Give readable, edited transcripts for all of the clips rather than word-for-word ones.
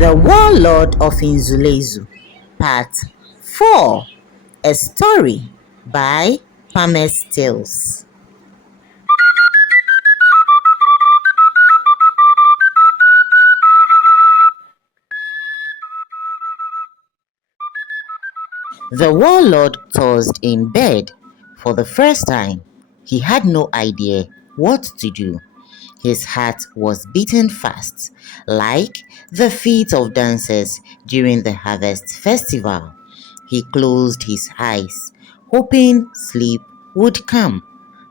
The Warlord of Inzulezu, Part 4, a story by Tales. The warlord tossed in bed for the first time. He had no idea what to do. His heart was beating fast, like the feet of dancers during the harvest festival. He closed his eyes, hoping sleep would come,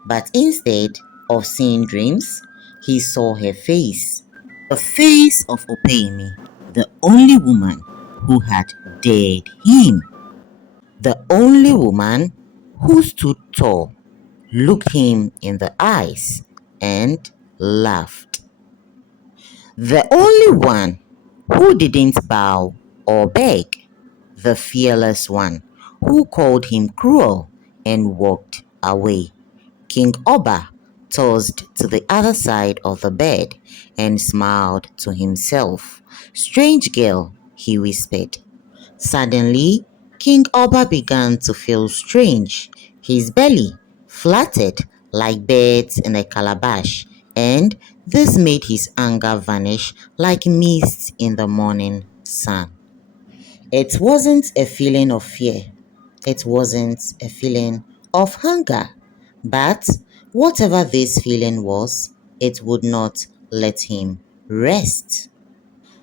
but instead of seeing dreams, he saw her face. The face of Opeyemi, the only woman who had dared him. The only woman who stood tall, looked him in the eyes, and laughed. The only one who didn't bow or beg. The fearless one who called him cruel and walked away. King Oba tossed to the other side of the bed and smiled to himself. "Strange girl," he whispered. Suddenly, King Oba began to feel strange. His belly fluttered like birds in a calabash, and this made his anger vanish like mist in the morning sun. It wasn't a feeling of fear. It wasn't a feeling of hunger. But whatever this feeling was, it would not let him rest.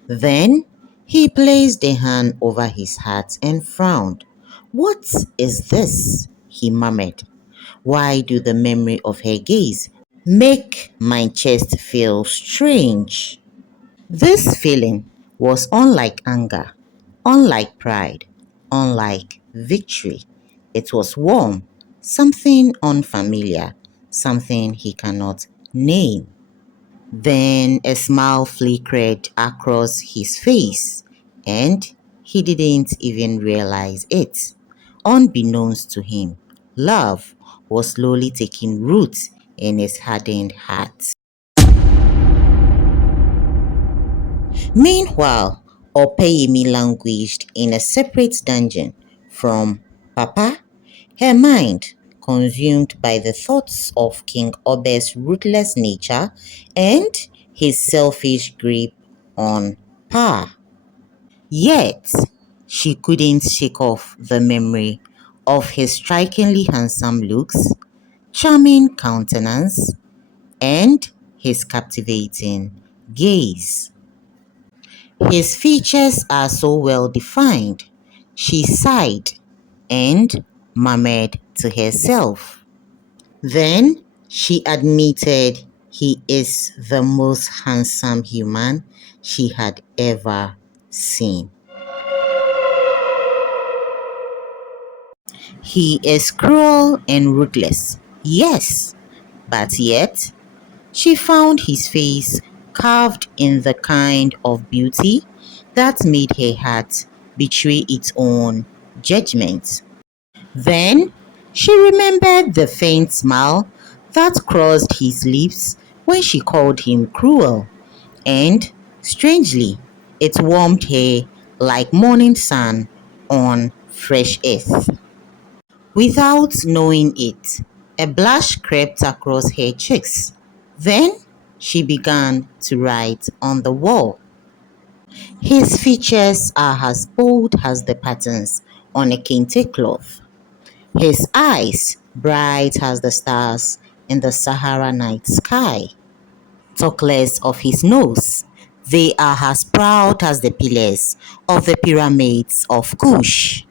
Then he placed a hand over his heart and frowned. "What is this?" he murmured. "Why do the memory of her gaze make my chest feel strange?" This feeling was unlike anger, unlike pride, unlike victory. It was warm, something unfamiliar, something he cannot name. Then a smile flickered across his face, and he didn't even realize it. Unbeknownst to him, love was slowly taking root in his hardened heart. Meanwhile, Opeyemi languished in a separate dungeon from Papa, her mind consumed by the thoughts of King Oba's ruthless nature and his selfish grip on power. Yet, she couldn't shake off the memory of his strikingly handsome looks, charming countenance, and his captivating gaze. "His features are so well defined," she sighed and murmured to herself. Then she admitted he is the most handsome human she had ever seen. "He is cruel and ruthless, yes, but yet," she found his face carved in the kind of beauty that made her heart betray its own judgment. Then she remembered the faint smile that crossed his lips when she called him cruel, and strangely, it warmed her like morning sun on fresh earth. Without knowing it, a blush crept across her cheeks. Then she began to write on the wall. "His features are as bold as the patterns on a kente cloth. His eyes bright as the stars in the Sahara night sky. Talk less of his nose. They are as proud as the pillars of the pyramids of Kush."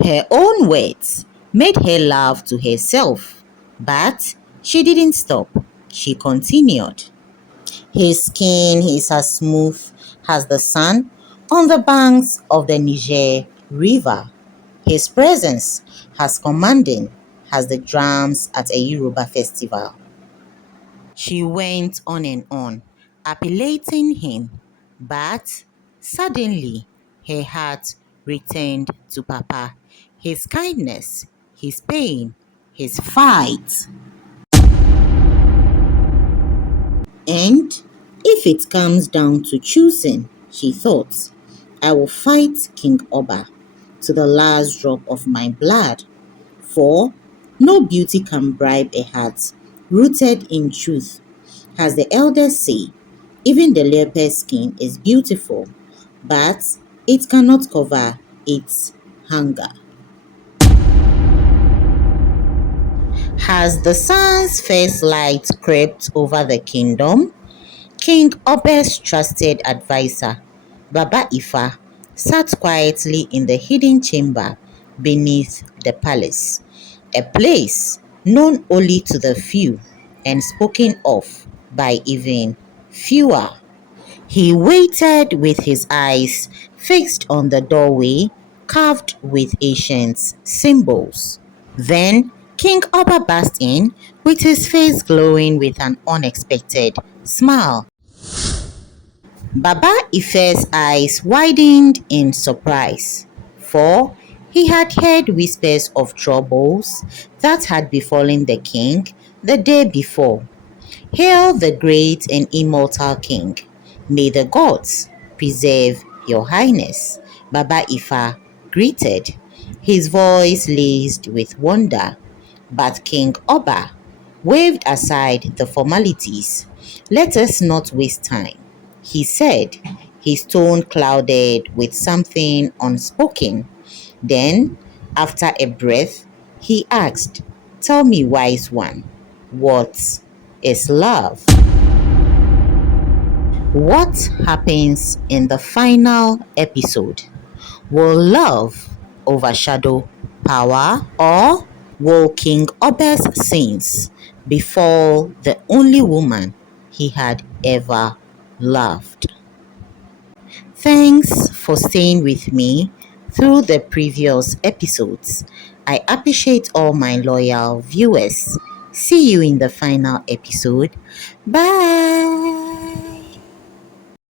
Her own words made her laugh to herself, but she didn't stop. She continued. "His skin is as smooth as the sand on the banks of the Niger River. His presence as commanding as the drums at a Yoruba festival." She went on and on, appellating him, but suddenly her heart returned to Papa, his kindness, his pain, his fight. "And if it comes down to choosing," she thought, I will fight King Oba to the last drop of my blood. For no beauty can bribe a heart rooted in truth. As the elders say, even the leopard skin is beautiful, but it cannot cover its hunger. As the sun's first light crept over the kingdom, King Oba's trusted advisor, Baba Ifa, sat quietly in the hidden chamber beneath the palace, a place known only to the few and spoken of by even fewer. He waited with his eyes fixed on the doorway carved with ancient symbols. Then King Oba burst in with his face glowing with an unexpected smile. Baba Ife's eyes widened in surprise, for he had heard whispers of troubles that had befallen the king the day before. Hail the great and immortal king. May the gods preserve your highness. Baba Ifa greeted, his voice laced with wonder. But King Oba waved aside the formalities. Let us not waste time, he said, his tone clouded with something unspoken. Then, after a breath, he asked, tell me, wise one, what is love? What happens in the final episode? Will love overshadow power, or will King Oba's sins befall the only woman he had ever loved? Thanks for staying with me through the previous episodes. I appreciate all my loyal viewers. See you in the final episode. Bye.